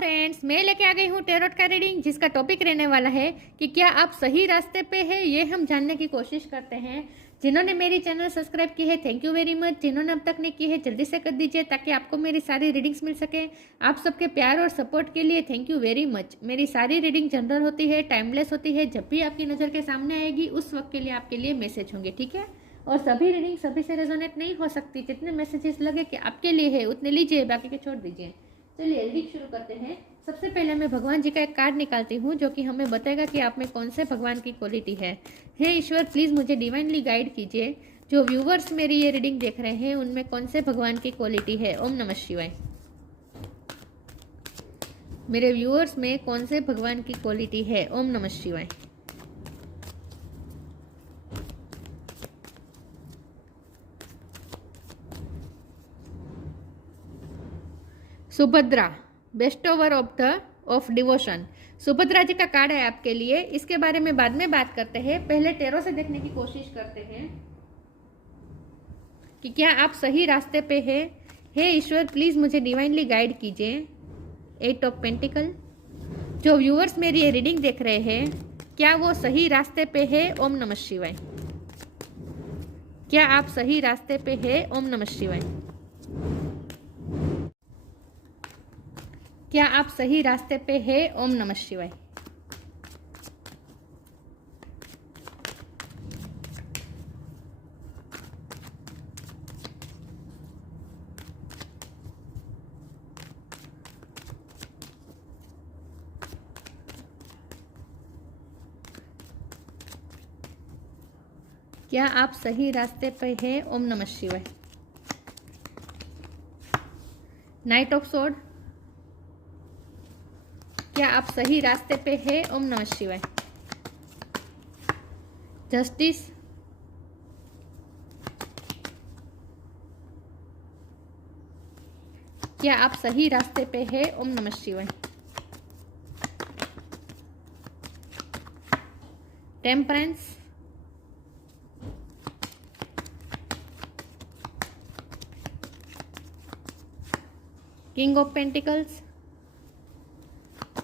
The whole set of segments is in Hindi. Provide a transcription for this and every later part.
फ्रेंड्स, मैं लेके आ गई हूँ टेरोट का रीडिंग, जिसका टॉपिक रहने वाला है कि क्या आप सही रास्ते पे हैं, ये हम जानने की कोशिश करते हैं। जिन्होंने मेरी चैनल सब्सक्राइब की है, थैंक यू वेरी मच। जिन्होंने अब तक नहीं की है, जल्दी से कर दीजिए ताकि आपको मेरी सारी रीडिंग्स मिल सके। आप सबके प्यार और सपोर्ट के लिए थैंक यू वेरी मच। मेरी सारी रीडिंग जनरल होती है, टाइमलेस होती है। जब भी आपकी नज़र के सामने आएगी उस वक्त के लिए आपके लिए मैसेज होंगे, ठीक है। और सभी रीडिंग सभी से रेजोनेट नहीं हो सकती। जितने मैसेजेस लगे कि आपके लिए है उतने लीजिए, बाकी के छोड़ दीजिए। चलिए रीडिंग शुरू करते हैं। सबसे पहले मैं भगवान जी का एक कार्ड निकालती हूँ जो कि हमें बताएगा कि आप में कौन से भगवान की क्वालिटी है। हे ईश्वर, प्लीज़ मुझे डिवाइनली गाइड कीजिए। जो व्यूवर्स मेरी ये रीडिंग देख रहे हैं उनमें कौन से भगवान की क्वालिटी है। ओम नमः शिवाय। मेरे व्यूअर्स में कौन से भगवान की क्वालिटी है। ओम नमः शिवाय। Subhadra, bestower of devotion. Subhadra ji का कार्ड है आपके लिए। इसके बारे में बाद में बात करते हैं, पहले टेरो से देखने की कोशिश करते हैं कि क्या आप सही रास्ते पे हैं। हे ईश्वर, प्लीज मुझे डिवाइनली गाइड कीजिए। 8 ऑफ पेंटिकल। जो व्यूअर्स मेरी ये रीडिंग देख रहे हैं, क्या वो सही रास्ते पे है। ओम नमः शिवाय। क्या आप सही रास्ते पे है। ओम नमः शिवाय। क्या आप सही रास्ते पे है। ओम नमः शिवाय। क्या आप सही रास्ते पे है। ओम नमः शिवाय। Night of sword. क्या आप सही रास्ते पे है। ओम नमः शिवाय। जस्टिस। क्या आप सही रास्ते पे है। ओम नमः शिवाय। टेम्परेंस। King of pentacles.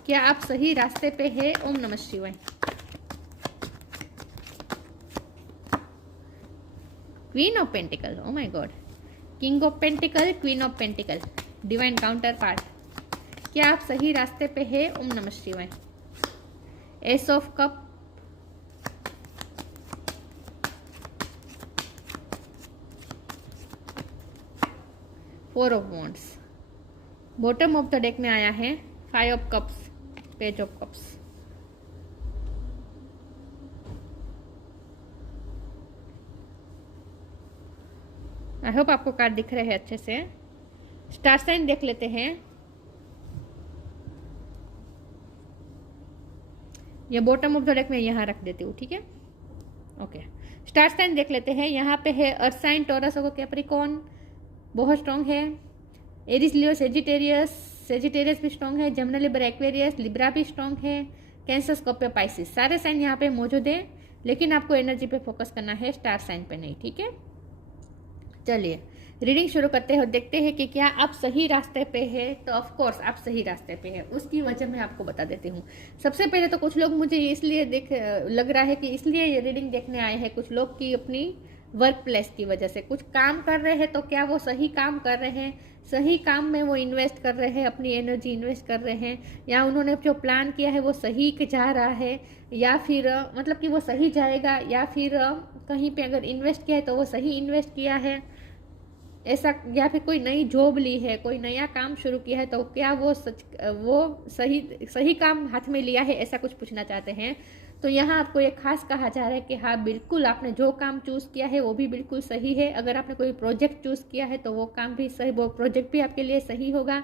क्या आप सही रास्ते पे है। ओम नमः शिवाय। Queen of pentacle. Oh my God. King of pentacle, queen of pentacle, divine counter part. क्या आप सही रास्ते पे है। ओम नमः शिवाय। S of cup. Four of wands. Bottom of the deck में आया है 5 of cups, page of cups. I hope आपको कार्ड दिख रहे हैं अच्छे से। स्टार साइन देख लेते हैं। ये बॉटम ऑफ द डेक में यहाँ रख देती हूँ, ठीक है। ओके, स्टार साइन देख लेते हैं। यहाँ पे है अर्थ साइन, टॉरस और कैप्रिकॉर्न, बहुत स्ट्रॉन्ग है। एरिस, लियो, सेजिटेरियस, सेजिटेरियस भी स्ट्रॉन्ग है। जेमिनी, लिब्रा, एक्वेरियस, लिब्रा भी स्ट्रॉन्ग है। कैंसर, स्कॉर्पियो, पाइसिस, सारे साइन यहाँ पे मौजूद है, लेकिन आपको एनर्जी पे फोकस करना है, स्टार साइन पे नहीं, ठीक है। चलिए रीडिंग शुरू करते हैं और देखते हैं कि क्या आप सही रास्ते पे हैं। तो ऑफ कोर्स आप सही रास्ते पे हैं, उसकी वजह मैं आपको बता देती हूँ। सबसे पहले तो कुछ लोग मुझे इसलिए लग रहा है कि इसलिए ये रीडिंग देखने आए हैं। कुछ लोग की अपनी वर्क प्लेस की वजह से कुछ काम कर रहे हैं, तो क्या वो सही काम कर रहे हैं, सही काम में वो इन्वेस्ट कर रहे हैं, अपनी एनर्जी इन्वेस्ट कर रहे हैं, या उन्होंने जो प्लान किया है वो सही जा रहा है, या फिर मतलब कि वो सही जाएगा, या फिर कहीं पे अगर इन्वेस्ट किया है तो वो सही इन्वेस्ट किया है ऐसा, या फिर कोई नई जॉब ली है, कोई नया काम शुरू किया है, तो क्या वो सही काम हाथ में लिया है, ऐसा कुछ पूछना चाहते हैं। तो यहाँ आपको एक खास कहा जा रहा है कि हाँ बिल्कुल, आपने जो काम चूज़ किया है वो भी बिल्कुल सही है। अगर आपने कोई प्रोजेक्ट चूज़ किया है तो वो काम भी सही, वो प्रोजेक्ट भी आपके लिए सही होगा।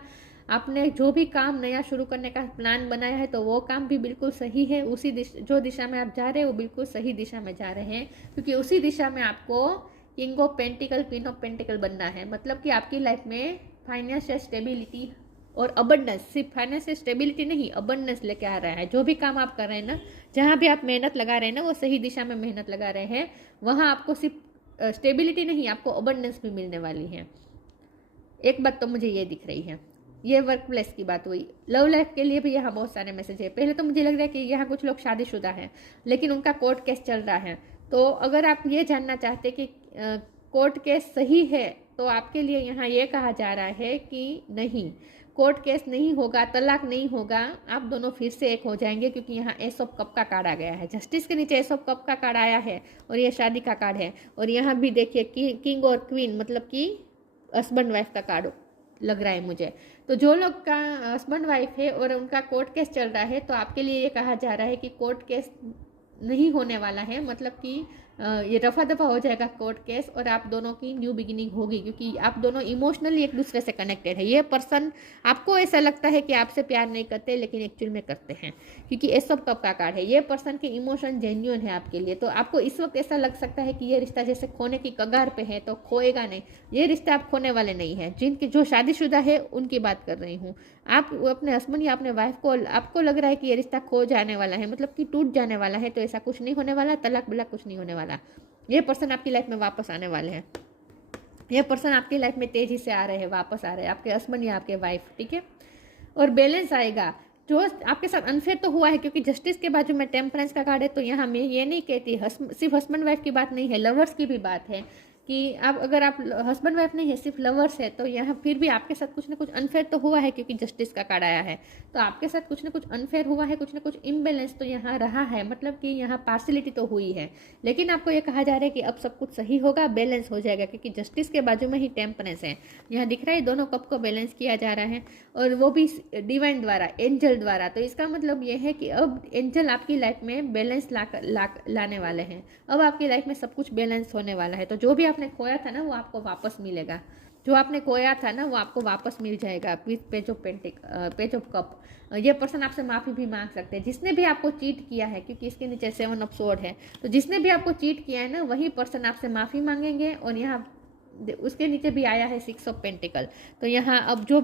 आपने जो भी काम नया शुरू करने का प्लान बनाया है तो वो काम भी बिल्कुल सही है। उसी जो दिशा में आप जा रहे हैं वो बिल्कुल सही दिशा में जा रहे हैं, क्योंकि उसी दिशा में आपको king of pentacle, queen of pentacle बनना है। मतलब कि आपकी लाइफ में फाइनेंशियल स्टेबिलिटी और अबंडेंस, सिर्फ फाइनेंशियल स्टेबिलिटी नहीं, अबंडेंस लेके आ रहा है। जो भी काम आप कर रहे हैं ना, जहाँ भी आप मेहनत लगा रहे हैं ना, वो सही दिशा में मेहनत लगा रहे हैं, वहाँ आपको सिर्फ स्टेबिलिटी नहीं, आपको अबंडेंस भी मिलने वाली है। एक बात तो मुझे ये दिख रही है। ये वर्क प्लेस की बात हुई। लव लाइफ के लिए भी यहाँ बहुत सारे मैसेज है। पहले तो मुझे लग रहा है कि यहाँ कुछ लोग शादीशुदा हैं लेकिन उनका कोर्ट केस चल रहा है। तो अगर आप ये जानना चाहते कि कोर्ट केस सही है तो आपके लिए यहाँ ये कहा जा रहा है कि नहीं, कोर्ट केस नहीं होगा, तलाक नहीं होगा, आप दोनों फिर से एक हो जाएंगे, क्योंकि यहाँ एस ऑफ कप का कार्ड आ गया है। जस्टिस के नीचे एस ऑफ कप का कार्ड आया है और ये शादी का कार्ड है। और यहाँ भी देखिए किंग और क्वीन, मतलब कि हस्बैंड वाइफ का कार्ड लग रहा है मुझे। तो जो लोग का हस्बैंड वाइफ है और उनका कोर्ट केस चल रहा है, तो आपके लिए ये कहा जा रहा है कि कोर्ट केस नहीं होने वाला है, मतलब कि ये रफा दफा हो जाएगा कोर्ट केस और आप दोनों की न्यू बिगिनिंग होगी, क्योंकि आप दोनों इमोशनली एक दूसरे से कनेक्टेड है। ये पर्सन, आपको ऐसा लगता है कि आपसे प्यार नहीं करते लेकिन एक्चुअल में करते हैं, क्योंकि एस ऑफ कप का कार्ड है। ये पर्सन के इमोशन जेन्युइन है आपके लिए। तो आपको इस वक्त ऐसा लग सकता है कि ये रिश्ता जैसे खोने की कगार पे है, तो खोएगा नहीं। ये रिश्ता आप खोने वाले नहीं है। जिनके जो शादीशुदा है उनकी बात कर रही हूँ। आप अपने हस्बैंड या अपने वाइफ को, आपको लग रहा है कि ये रिश्ता खो जाने वाला है, मतलब कि टूट जाने वाला है, तो ऐसा कुछ नहीं होने वाला। तलाक बिलाक कुछ नहीं होने वाला। ये पर्सन आपकी लाइफ में वापस आने वाले हैं। ये पर्सन आपकी लाइफ में तेजी से आ रहे हैं, वापस आ रहे हैं, आपके हस्बैंड या आपके वाइफ, ठीक है। और बैलेंस आएगा। जो आपके साथ अनफेयर तो हुआ है, क्योंकि जस्टिस के बाजू में टेम्परेंस का कार्ड है, तो यहाँ मैं ये नहीं कहती सिर्फ हस्बैंड वाइफ की बात नहीं है, लवर्स की भी बात है कि आप, अगर आप हस्बैंड वाइफ नहीं है, सिर्फ लवर्स है, तो यहाँ फिर भी आपके साथ कुछ ना कुछ अनफेयर तो हुआ है, क्योंकि जस्टिस का कार्ड आया है। तो आपके साथ कुछ ना कुछ अनफेयर हुआ है, कुछ ना कुछ इम्बैलेंस तो यहाँ रहा है, मतलब कि यहाँ पार्शलिटी तो हुई है। लेकिन आपको ये कहा जा रहा है कि अब सब कुछ सही होगा, बैलेंस हो जाएगा, क्योंकि जस्टिस के बाजू में ही टेम्परेंस है। यहाँ दिख रहा है दोनों कप को बैलेंस किया जा रहा है, और वो भी डिवाइन द्वारा, एंजल द्वारा। तो इसका मतलब ये है कि अब एंजल आपकी लाइफ में बैलेंस लाने वाले हैं। अब आपकी लाइफ में सब कुछ बैलेंस होने वाला है। तो जो भी आपने खोया था ना, वो आपको वापस मिलेगा। जो आपने खोया था ना, वो आपको वापस मिल जाएगा। Page of cup. ये पर्सन आपसे माफ़ी भी मांग सकते हैं, जिसने भी आपको चीट किया है, क्योंकि इसके नीचे 7 ऑफ स्वॉर्ड है। तो जिसने भी आपको चीट किया है ना, वही पर्सन आपसे माफ़ी मांगेंगे। और यहाँ उसके नीचे भी आया है 6 ऑफ पेंटिकल। तो यहाँ अब जो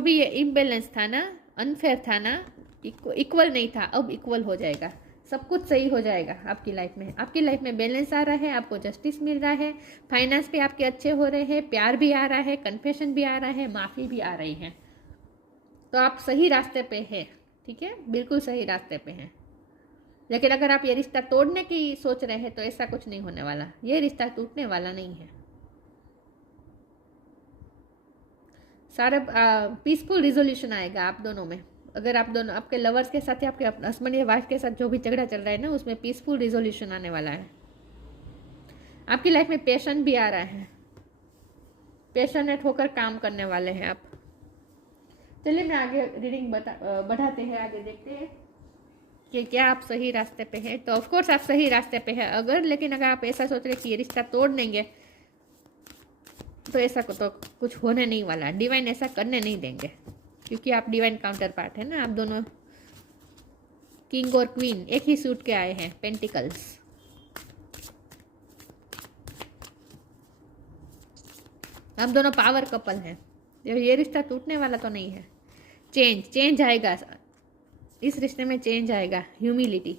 भी ये इम्बैलेंस था ना, अनफेयर था ना, इक्वल नहीं था, अब इक्वल हो जाएगा। सब कुछ सही हो जाएगा आपकी लाइफ में। आपकी लाइफ में बैलेंस आ रहा है, आपको जस्टिस मिल रहा है, फाइनेंस पे आपके अच्छे हो रहे हैं, प्यार भी आ रहा है, कन्फेशन भी आ रहा है, माफ़ी भी आ रही है। तो आप सही रास्ते पे हैं, ठीक है, बिल्कुल सही रास्ते पे हैं। लेकिन अगर आप ये रिश्ता तोड़ने की सोच रहे हैं, तो ऐसा कुछ नहीं होने वाला। ये रिश्ता टूटने वाला नहीं है। सारा पीसफुल रिजोल्यूशन आएगा आप दोनों में। अगर आप दोनों, आपके लवर्स के साथ या आपके हस्बैंड या वाइफ के साथ जो भी झगड़ा चल रहा है ना, उसमें पीसफुल रिजोल्यूशन आने वाला है। आपकी लाइफ में पैशन भी आ रहा है, पैशनेट होकर काम करने वाले हैं आप। चलिए मैं आगे रीडिंग बढ़ाते हैं, आगे देखते हैं कि क्या आप सही रास्ते पे हैं। तो ऑफकोर्स आप सही रास्ते पे हैं अगर, लेकिन अगर आप ऐसा सोच रहे कि ये रिश्ता तोड़ देंगे, तो ऐसा तो कुछ होने नहीं वाला। डिवाइन ऐसा करने नहीं देंगे, क्योंकि आप डिवाइन काउंटर पार्ट है ना। आप दोनों किंग और क्वीन एक ही सूट के आए हैं, पेंटिकल्स। आप दोनों पावर कपल हैं। ये रिश्ता टूटने वाला तो नहीं है। चेंज आएगा इस रिश्ते में, चेंज आएगा। Humility,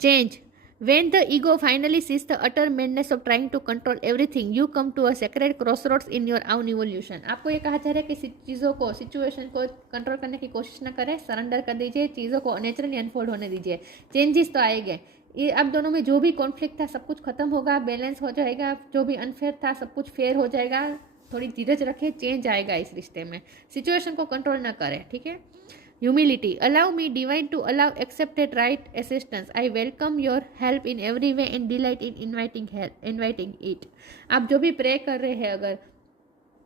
change. When the ego finally sees the utter madness of trying to control everything, you come to a sacred crossroads in your own evolution. आपको ये कहा जा रहा है कि चीज़ों को, सिचुएशन को कंट्रोल करने की कोशिश न करें, सरेंडर कर दीजिए, चीज़ों को नेचुरली अनफोल्ड होने दीजिए। चेंजेस तो आएंगे। ये आप दोनों में जो भी कॉन्फ्लिक्ट था, सब कुछ खत्म होगा, बैलेंस हो जाएगा। जो भी अनफेयर था, सब कुछ फेयर हो जाएगा। थोड़ी धीरज रखें, चेंज आएगा इस रिश्ते में। सिचुएशन को कंट्रोल ना करें, ठीक है। Humility. Allow me, divine, to allow accepted right assistance. I welcome your help in every way and delight in inviting it. आप जो भी प्रे कर रहे हैं, अगर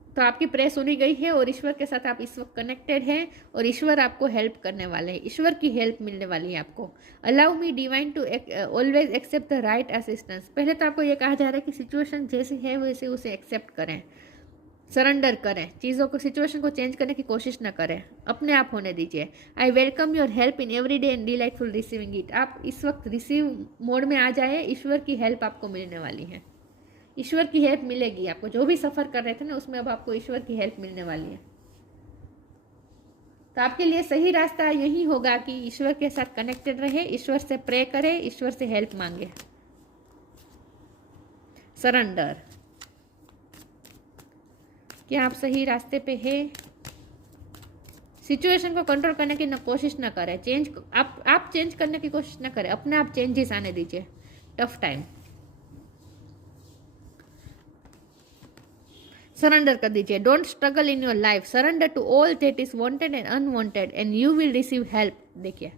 तो आपकी प्रे सुनी गई है और ईश्वर के साथ आप इस वक्त कनेक्टेड हैं और ईश्वर आपको हेल्प करने वाले हैं। ईश्वर की हेल्प मिलने वाली है आपको। Allow me divine to always accept the right assistance. पहले तो आपको ये कहा जा रहा है कि सिचुएशन जैसी है वैसे उसे एक्सेप्ट करें, सरेंडर करें, चीज़ों को, सिचुएशन को चेंज करने की कोशिश ना करें, अपने आप होने दीजिए। I welcome your help in every day and delightful receiving it. आप इस वक्त रिसीव मोड में आ जाए, ईश्वर की हेल्प आपको मिलने वाली है। ईश्वर की हेल्प मिलेगी आपको। जो भी सफ़र कर रहे थे ना, उसमें अब आपको ईश्वर की हेल्प मिलने वाली है। तो आपके लिए सही रास्ता यही होगा कि ईश्वर के साथ कनेक्टेड रहे, ईश्वर से प्रे करें, ईश्वर से हेल्प मांगे, सरेंडर। क्या आप सही रास्ते पे है? सिचुएशन को कंट्रोल करने की कोशिश ना करें, चेंज आप चेंज करने की कोशिश ना करें, अपने आप चेंजेस आने दीजिए। टफ टाइम, सरेंडर कर दीजिए। Don't struggle in your life, surrender to all that is wanted and unwanted and you will receive help. देखिए,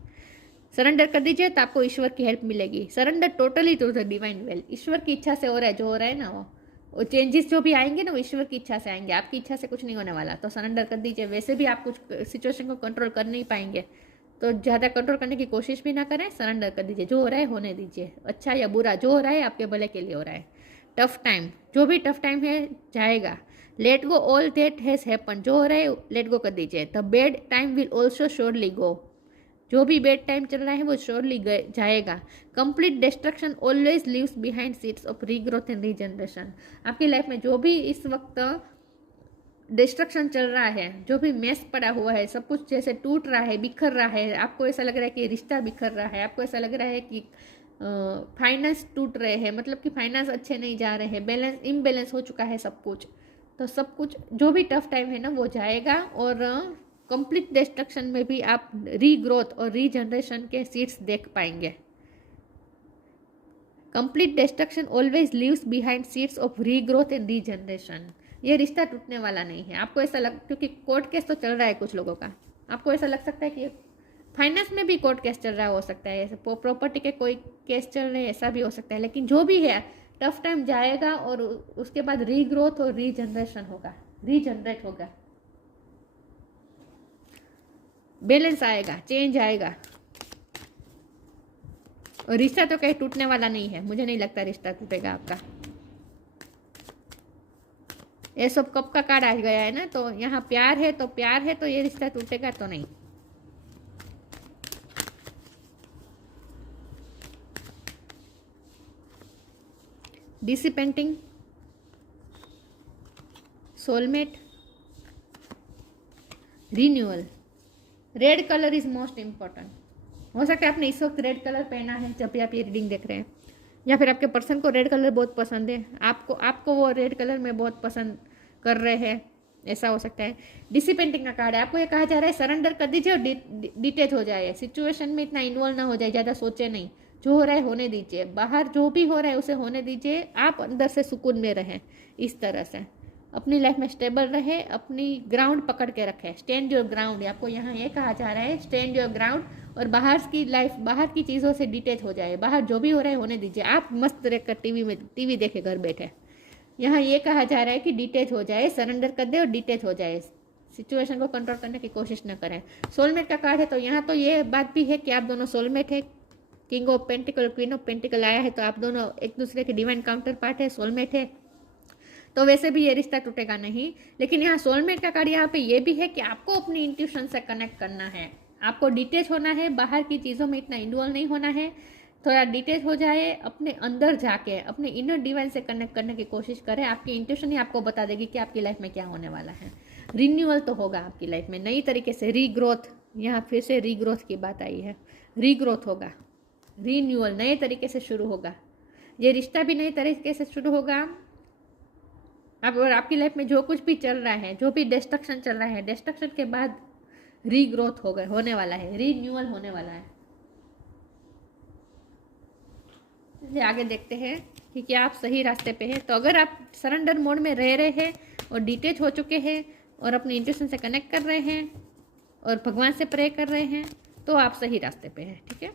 सरेंडर कर दीजिए तो आपको ईश्वर की हेल्प मिलेगी। Surrender totally to the divine will, ईश्वर की इच्छा से हो रहा है, जो हो रहा है ना वो चेंजेस जो भी आएंगे ना वो ईश्वर की इच्छा से आएंगे, आपकी इच्छा से कुछ नहीं होने वाला। तो सरेंडर कर दीजिए। वैसे भी आप कुछ सिचुएशन को कंट्रोल कर नहीं पाएंगे, तो ज़्यादा कंट्रोल करने की कोशिश भी ना करें, सरेंडर कर दीजिए। जो हो रहा है होने दीजिए, अच्छा या बुरा जो हो रहा है आपके भले के लिए हो रहा है। टफ टाइम, जो भी टफ टाइम है जाएगा। Let go all that has happen, जो हो रहा है लेट गो कर दीजिए। The bad time will also surely गो, जो भी बैड टाइम चल रहा है वो श्योरली जाएगा। Complete destruction always leaves behind seeds of regrowth and regeneration. आपकी लाइफ में जो भी इस वक्त डिस्ट्रक्शन चल रहा है, जो भी मेस पड़ा हुआ है, सब कुछ जैसे टूट रहा है, बिखर रहा है, आपको ऐसा लग रहा है कि रिश्ता बिखर रहा है, आपको ऐसा लग रहा है कि फाइनेंस टूट रहे हैं, मतलब कि फाइनेंस अच्छे नहीं जा रहे हैं, बैलेंस इम्बैलेंस हो चुका है सब कुछ। तो सब कुछ जो भी टफ टाइम है ना वो जाएगा, और कंप्लीट डिस्ट्रक्शन में भी आप रीग्रोथ और रीजनरेशन के सीड्स देख पाएंगे। Complete destruction always leaves behind seeds of regrowth and regeneration. ये रिश्ता टूटने वाला नहीं है। आपको ऐसा लग, क्योंकि कोर्ट केस तो चल रहा है कुछ लोगों का, आपको ऐसा लग सकता है कि फाइनेंस में भी कोर्ट केस चल रहा हो सकता है, प्रॉपर्टी के कोई केस चल रहे हैं, ऐसा भी हो सकता है। लेकिन जो भी है टफ टाइम जाएगा और उसके बाद रीग्रोथ और रीजनरेशन होगा, रीजनरेट होगा, बैलेंस आएगा, चेंज आएगा। और रिश्ता तो कहीं टूटने वाला नहीं है, मुझे नहीं लगता रिश्ता टूटेगा आपका। ये सब कब का कार्ड आ गया है ना, तो यहाँ प्यार है, तो प्यार है, तो ये रिश्ता टूटेगा तो नहीं। Disappointing, soulmate, renewal. Red colour is most important. हो सकता है आपने इस वक्त रेड कलर पहना है जब भी आप ये रीडिंग देख रहे हैं, या फिर आपके पर्सन को रेड कलर बहुत पसंद है, आपको वो रेड कलर में बहुत पसंद कर रहे हैं, ऐसा हो सकता है। डिसिपेंटिंग का कार्ड है, आपको ये कहा जा रहा है सरेंडर कर दीजिए और डिटेच हो जाए, सिचुएशन में इतना इन्वॉल्व ना हो जाए, ज़्यादा सोचे नहीं, जो हो रहा है होने दीजिए, बाहर जो भी हो रहा है उसे होने दीजिए, आप अंदर से सुकून में रहें। इस तरह से अपनी लाइफ में स्टेबल रहे, अपनी ग्राउंड पकड़ के रखें। स्टैंड योर ग्राउंड, आपको यहाँ ये कहा जा रहा है, स्टैंड योर ग्राउंड। और बाहर की लाइफ, बाहर की चीज़ों से डिटेच हो जाए, बाहर जो भी हो रहा है होने दीजिए। आप मस्त रहकर टीवी देखे घर बैठे, यहाँ ये कहा जा रहा है कि डिटेच हो जाए, सरेंडर कर दे और डिटेच हो जाए, सिचुएशन को कंट्रोल करने की कोशिश न करें। सोलमेट का कार्ड है, तो यहाँ तो ये बात भी है कि आप दोनों सोलमेट है। King of pentacle, queen of pentacle आया है, तो आप दोनों एक दूसरे के डिवाइन काउंटर पार्ट है, सोलमेट है। तो वैसे भी ये रिश्ता टूटेगा नहीं। लेकिन यहाँ सोलमेट का कार्ड यहाँ पे ये भी है कि आपको अपनी इंट्यूशन से कनेक्ट करना है, आपको डिटेच होना है, बाहर की चीज़ों में इतना इन्वॉल्व नहीं होना है, थोड़ा डिटेच हो जाए, अपने अंदर जाके अपने इनर डिवाइन से कनेक्ट करने की कोशिश करें। आपकी इंट्यूशन ही आपको बता देगी कि आपकी लाइफ में क्या होने वाला है। रिन्यूअल तो होगा आपकी लाइफ में, नई तरीके से रीग्रोथ, यहाँ फिर से रीग्रोथ की बात आई है, रीग्रोथ होगा, रिन्यूअल नए तरीके से शुरू होगा, ये रिश्ता भी नए तरीके से शुरू होगा। अब और आपकी लाइफ में जो कुछ भी चल रहा है, जो भी डिस्ट्रक्शन चल रहा है, डिस्ट्रक्शन के बाद रीग्रोथ होने वाला है, रीन्यूअल होने वाला है। आगे देखते हैं कि क्या आप सही रास्ते पे हैं। तो अगर आप सरेंडर मोड में रह रहे हैं और डिटेच हो चुके हैं और अपनी इंट्यूशन से कनेक्ट कर रहे हैं और भगवान से प्रे कर रहे हैं, तो आप सही रास्ते पे हैं, ठीक है।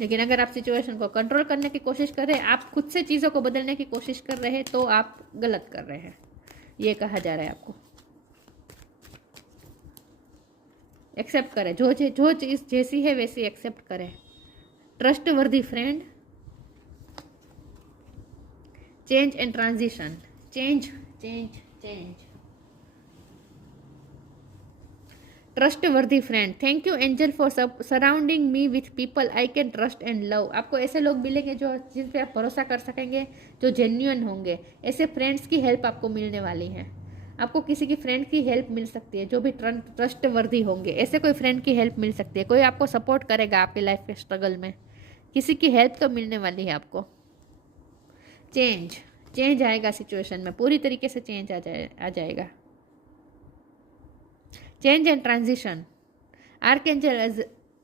लेकिन अगर आप सिचुएशन को कंट्रोल करने की कोशिश कर रहे हैं, आप खुद से चीज़ों को बदलने की कोशिश कर रहे हैं, तो आप गलत कर रहे हैं, ये कहा जा रहा है आपको। एक्सेप्ट करें, जो चीज़ जैसी है वैसी एक्सेप्ट करें। Trustworthy friend, change and transition, change change change. Trustworthy friend, thank you angel for surrounding me with people I can trust and love. आपको ऐसे लोग मिलेंगे जो जिन पे आप भरोसा कर सकेंगे, जो जेन्युइन होंगे। ऐसे फ्रेंड्स की हेल्प आपको मिलने वाली है, आपको किसी की फ्रेंड की हेल्प मिल सकती है जो भी ट्रस्ट वर्दी होंगे। ऐसे कोई फ्रेंड की हेल्प मिल सकती है, कोई आपको सपोर्ट करेगा आपकी लाइफ के स्ट्रगल में, किसी की हेल्प तो मिलने वाली है आपको। चेंज चेंज आएगा सिचुएशन में, पूरी तरीके से चेंज आ जाएगा। Change and transition.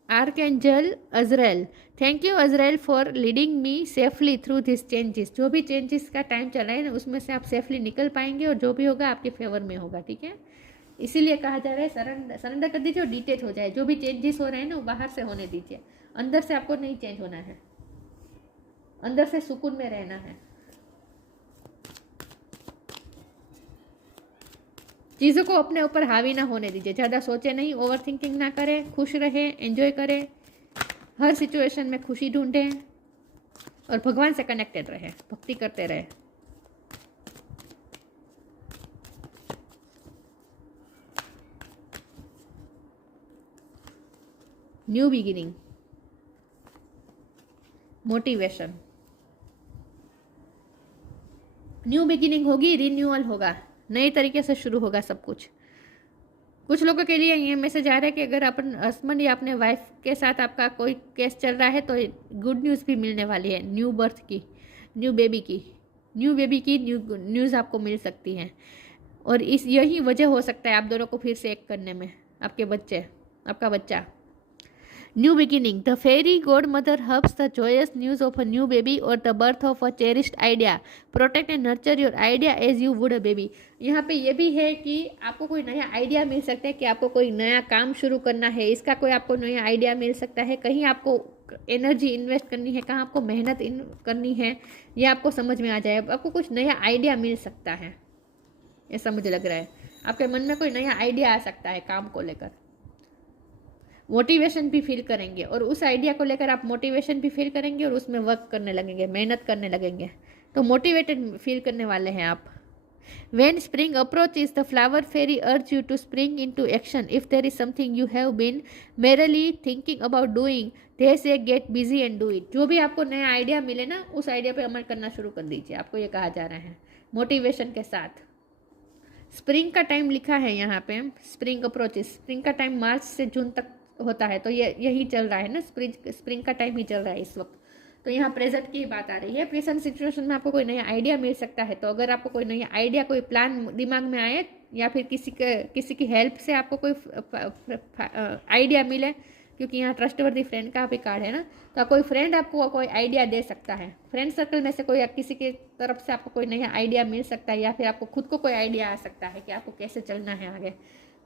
Archangel Azrael, thank you Azrael for leading me safely through this changes. जो भी चेंजेस का टाइम चला है ना, उसमें से आप सेफली निकल पाएंगे और जो भी होगा आपके फेवर में होगा, ठीक है। इसीलिए कहा जा रहा है सरेंडर कर दीजिए और डिटेच हो जाए। जो भी चेंजेस हो रहे हैं ना, वो बाहर से होने दीजिए, अंदर से आपको नहीं चेंज होना है, अंदर से सुकून में रहना है। चीज़ों को अपने ऊपर हावी ना होने दीजिए, ज़्यादा सोचे नहीं, ओवर थिंकिंग ना करें, खुश रहें, एंजॉय करें, हर सिचुएशन में खुशी ढूंढें और भगवान से कनेक्टेड रहें, भक्ति करते रहें। New beginning, motivation, new beginning होगी, रिन्यूअल होगा, नए तरीके से शुरू होगा सब कुछ। कुछ लोगों के लिए ये मैसेज आ रहा है कि अगर अपन हस्बैंड या अपने वाइफ के साथ आपका कोई केस चल रहा है तो गुड न्यूज़ भी मिलने वाली है, न्यू बर्थ की, न्यू बेबी की न्यूज़ आपको मिल सकती है। और इस यही वजह हो सकता है आप दोनों को फिर से एक करने में, आपका बच्चा। New beginning, the fairy godmother hubs the joyous news of a new baby और the birth of a cherished idea, protect and nurture your idea as you would a baby. यहाँ पे ये भी है कि आपको कोई नया आइडिया मिल सकता है कि आपको कोई नया काम शुरू करना है, इसका कोई आपको नया आइडिया मिल सकता है, कहीं आपको एनर्जी इन्वेस्ट करनी है, कहाँ आपको मेहनत करनी है, ये आपको समझ में आ जाए। आपको कुछ नया आइडिया मिल सकता है, ऐसा मुझे लग रहा है। आपके मन में कोई नया आइडिया आ सकता है काम को लेकर, मोटिवेशन भी फील करेंगे और उस आइडिया को लेकर आप मोटिवेशन भी फील करेंगे और उसमें वर्क करने लगेंगे, मेहनत करने लगेंगे, तो मोटिवेटेड फील करने वाले हैं आप। When spring approaches, the flower fairy urge you to spring into action. If there is something you have been merely thinking about doing, they say get busy and do it. जो भी आपको नया आइडिया मिले ना, उस आइडिया पे अमल करना शुरू कर दीजिए, आपको ये कहा जा रहा है मोटिवेशन के साथ। स्प्रिंग का टाइम लिखा है यहाँ पे, स्प्रिंग अप्रोचेस, स्प्रिंग का टाइम मार्च से जून तक होता है, तो ये यही चल रहा है ना, स्प्रिंग का टाइम ही चल रहा है इस वक्त। तो यहाँ प्रेजेंट की बात आ रही है। प्रेजेंट सिचुएशन में आपको कोई नया आइडिया मिल सकता है, तो अगर आपको कोई नया आइडिया, कोई प्लान दिमाग में आए या फिर किसी की हेल्प से आपको कोई आइडिया मिले, क्योंकि यहाँ ट्रस्टवर्दी फ्रेंड का भी कार्ड है ना, तो कोई फ्रेंड आपको कोई आइडिया दे सकता है, फ्रेंड सर्कल में से कोई किसी की तरफ से आपको कोई नया आइडिया मिल सकता है, या फिर आपको खुद को कोई आइडिया आ सकता है कि आपको कैसे चलना है आगे।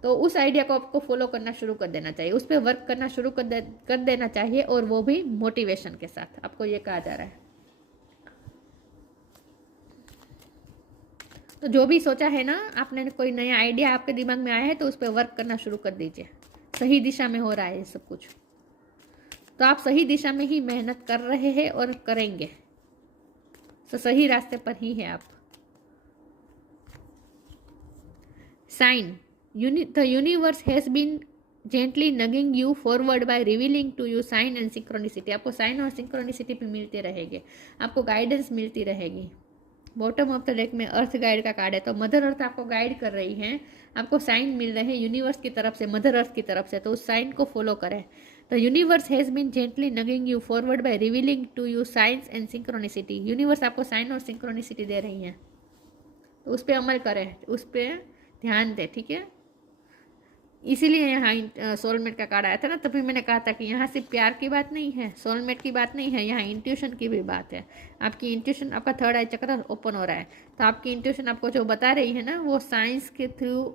तो उस आइडिया को आपको फॉलो करना शुरू कर देना चाहिए, उस पर वर्क करना शुरू कर देना चाहिए, और वो भी मोटिवेशन के साथ, आपको ये कहा जा रहा है। तो जो भी सोचा है ना आपने, कोई नया आइडिया आपके दिमाग में आया है, तो उस पर वर्क करना शुरू कर दीजिए। सही दिशा में हो रहा है ये सब कुछ, तो आप सही दिशा में ही मेहनत कर रहे हैं और करेंगे, तो सही रास्ते पर ही है आप। Sign, the universe has been gently nudging you forward by revealing to you sign and synchronicity. आपको साइन और सिंक्रोनिसिटी भी मिलते रहेंगे, आपको गाइडेंस मिलती रहेगी। बॉटम ऑफ द डेक में अर्थ गाइड का कार्ड है, तो मदर अर्थ आपको गाइड कर रही हैं, आपको साइन मिल रहे हैं यूनिवर्स की तरफ से, मदर अर्थ की तरफ से, तो उस साइन को फॉलो करें। The universe has been gently nagging you forward by revealing to you signs and synchronicity. Universe आपको साइन और सिंक्रोनिसिटी दे रही हैं, तो उस पर अमल करें, उस पर ध्यान दें, ठीक है। इसीलिए यहाँ सोलमेट का कार्ड आया था ना, तभी मैंने कहा था कि यहाँ सिर्फ प्यार की बात नहीं है, सोलमेट की बात नहीं है, यहाँ इंट्यूशन की भी बात है। आपकी इंट्यूशन, आपका थर्ड आई चक्र ओपन हो रहा है, तो आपकी इंट्यूशन आपको जो बता रही है ना, वो साइंस के थ्रू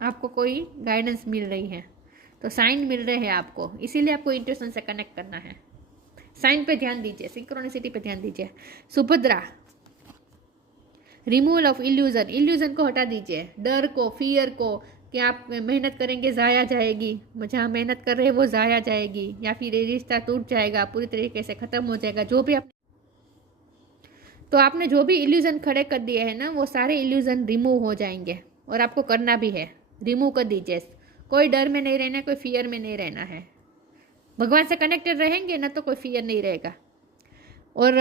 आपको कोई गाइडेंस मिल रही है, तो साइन मिल रहे हैं आपको, इसीलिए आपको इंट्यूशन से कनेक्ट करना है। साइन पे ध्यान दीजिए, सिंक्रोनिसिटी पे ध्यान दीजिए। Subhadra, removal of illusion, illusion को हटा दीजिए, डर को, फियर को, कि आप मेहनत करेंगे ज़ाया जाएगी, जहाँ मेहनत कर रहे हैं वो ज़ाया जाएगी, या फिर ये रिश्ता टूट जाएगा, पूरी तरीके से ख़त्म हो जाएगा, जो भी आप, तो आपने जो भी इल्यूजन खड़े कर दिए हैं ना, वो सारे इल्यूजन रिमूव हो जाएंगे, और आपको करना भी है, रिमूव कर दीजिए। कोई डर में नहीं रहना, कोई फियर में नहीं रहना है, भगवान से कनेक्टेड रहेंगे ना, तो कोई फियर नहीं रहेगा, और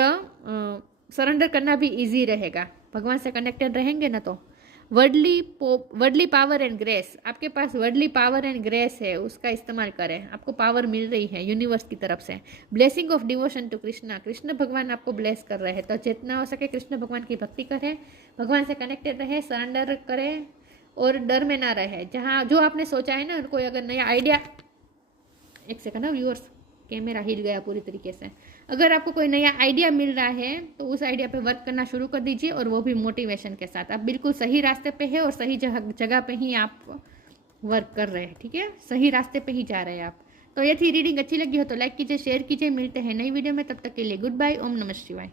सरेंडर करना भी ईजी रहेगा, भगवान से कनेक्टेड रहेंगे ना, तो वर्डली पावर एंड ग्रेस, आपके पास वर्डली पावर एंड ग्रेस है, उसका इस्तेमाल करें, आपको पावर मिल रही है यूनिवर्स की तरफ से। Blessing of devotion to Krishna, Krishna भगवान आपको ब्लेस कर रहे हैं, तो जितना हो सके कृष्ण भगवान की भक्ति करें, भगवान से कनेक्टेड रहे, सरेंडर करें और डर में ना रहे। जहाँ जो आपने सोचा है ना, कोई अगर नया आइडिया, एक सेकंड ना व्यूअर्स, कैमरा हिल गया पूरी तरीके से। अगर आपको कोई नया आइडिया मिल रहा है तो उस आइडिया पे वर्क करना शुरू कर दीजिए, और वो भी मोटिवेशन के साथ। आप बिल्कुल सही रास्ते पे है और सही जगह पे ही आप वर्क कर रहे हैं, ठीक है, सही रास्ते पे ही जा रहे हैं आप। तो ये थी रीडिंग, अच्छी लगी हो तो लाइक कीजिए, शेयर कीजिए, मिलते हैं नई वीडियो में, तब तक के लिए गुड बाय, ओम नमः शिवाय।